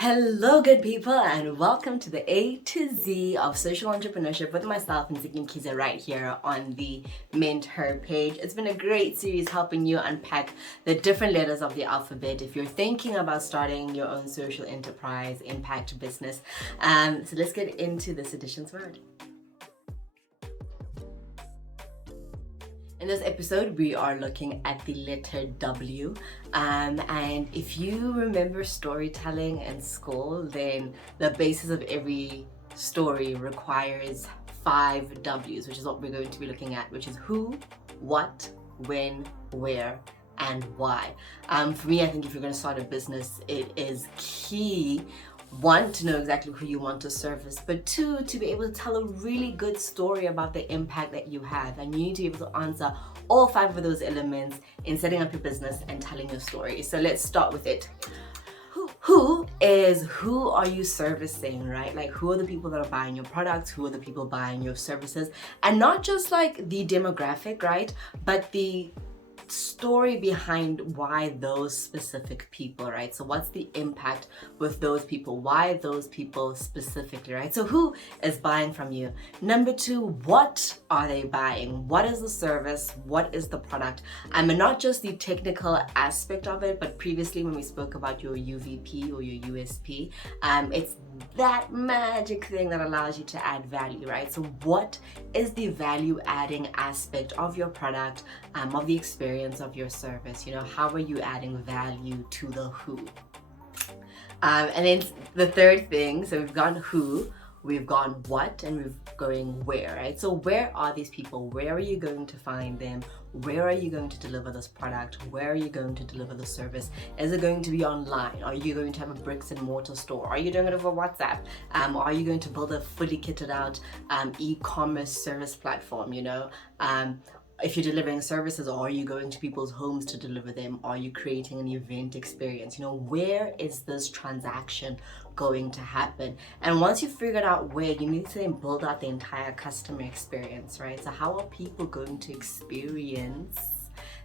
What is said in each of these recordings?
Hello, good people, and welcome to the A to Z of Social Entrepreneurship with myself and Ziki Kiza right here on the Mint Her page. It's been a great series helping you unpack the different letters of the alphabet if you're thinking about starting your own social enterprise, impact business. So let's get into this edition's word. In this episode, we are looking at the letter W. And if you remember storytelling in school, then the basis of every story requires 5 W's, which is what we're going to be looking at, which is who, what, when, where, and why. For me, I think if you're going to start a business, it is key, 1, to know exactly who you want to service, but 2, to be able to tell a really good story about the impact that you have. And you need to be able to answer all 5 of those elements in setting up your business and telling your story. So let's start with it. Who are you servicing, right? Like, who are the people that are buying your products? Who are the people buying your services? And not just like the demographic, right? But the story behind why those specific people, right? So what's the impact with those people? Why those people specifically, right? So who is buying from you? Number 2, what are they buying? What is the service? What is the product? And not just the technical aspect of it, but previously when we spoke about your UVP or your USP, it's that magic thing that allows you to add value, right? So what is the value adding aspect of your product, of the experience, of your service? You know, how are you adding value to the who? And then the third thing, so we've gone who, we've gone what, and we're going where, right? So where are these people? Where are you going to find them? Where are you going to deliver this product? Where are you going to deliver the service? Is it going to be online? Are you going to have a bricks and mortar store? Are you doing it over WhatsApp? Are you going to build a fully kitted out e-commerce service platform, you know? If you're delivering services, are you going to people's homes to deliver them? Are you creating an event experience? You know, where is this transaction going to happen? And once you've figured out where, you need to then build out the entire customer experience, right? So how are people going to experience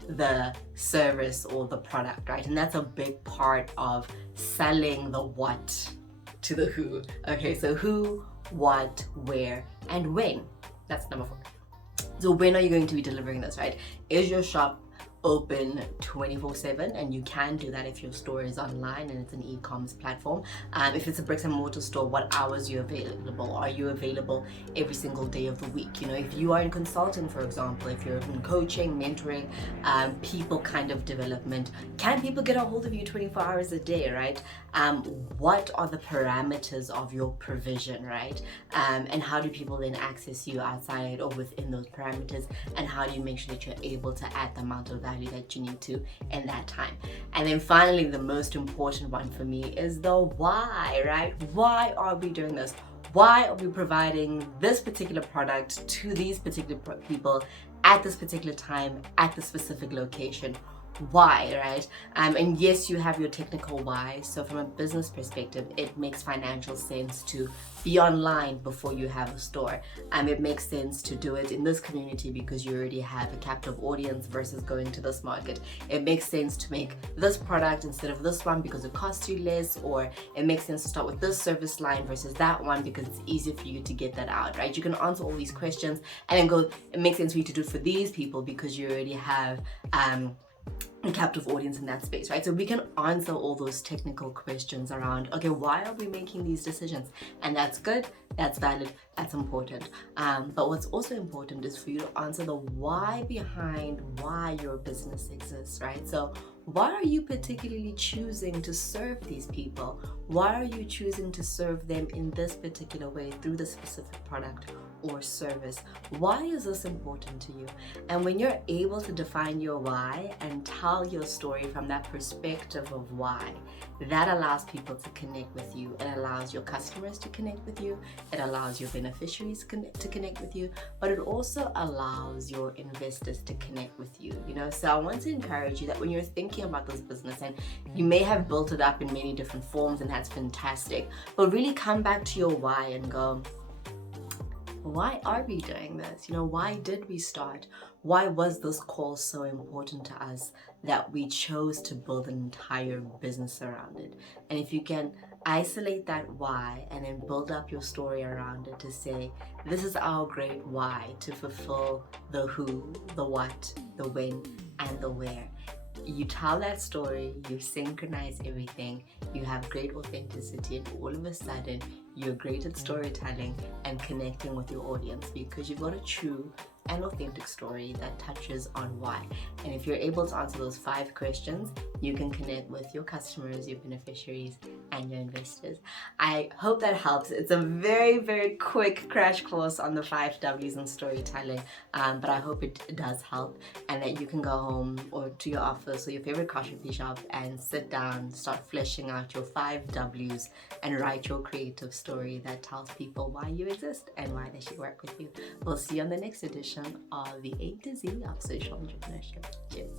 the service or the product, right? And that's a big part of selling the what to the who. Okay, so who, what, where, and when. That's number 4. So when are you going to be delivering this, right? Is your shop open 24/7? And you can do that if your store is online and it's an e-commerce platform. If it's a bricks and mortar store, what hours are you available? Are you available every single day of the week? You know, if you are in consulting, for example, if you're in coaching, mentoring, people kind of development, can people get a hold of you 24 hours a day, right? What are the parameters of your provision, right? And how do people then access you outside or within those parameters? And how do you make sure that you're able to add the amount of value that you need to in that time? And then finally, the most important one for me is the why, right? Why are we doing this? Why are we providing this particular product to these particular people at this particular time, at the specific location? Why, right? And yes, you have your technical why. So from a business perspective, it makes financial sense to be online before you have a store. It makes sense to do it in this community because you already have a captive audience versus going to this market. It makes sense to make this product instead of this one because it costs you less, or it makes sense to start with this service line versus that one because it's easier for you to get that out, right? You can answer all these questions and then go, it makes sense for you to do it for these people because you already have a captive audience in that space, right? So we can answer all those technical questions around, okay, why are we making these decisions? And that's good, that's valid, that's important. But what's also important is for you to answer the why behind why your business exists, right? So why are you particularly choosing to serve these people? Why are you choosing to serve them in this particular way through the specific product or service? Why is this important to you? And when you're able to define your why and tell your story from that perspective of why, that allows people to connect with you. It allows your customers to connect with you. It allows your beneficiaries to connect with you, but it also allows your investors to connect with you, you know? So I want to encourage you that when you're thinking about this business, and you may have built it up in many different forms, and that's fantastic, but really come back to your why and go, why are we doing this? You know, why did we start? Why was this call so important to us that we chose to build an entire business around it? And if you can Isolate that why and then build up your story around it to say, this is our great why to fulfill the who, the what, the when, and the where. You tell that story, you synchronize everything, you have great authenticity, and all of a sudden you're great at storytelling and connecting with your audience because you've got a true and authentic story that touches on why. And if you're able to answer those 5 questions, you can connect with your customers, your beneficiaries, and your investors. I hope that helps. It's a very, very quick crash course on the 5 W's in storytelling, but I hope it does help and that you can go home or to your office or your favorite coffee shop and sit down, start fleshing out your 5 W's and write your creative story that tells people why you exist and why they should work with you. We'll see you on the next edition of the A to Z of Social Entrepreneurship. Cheers.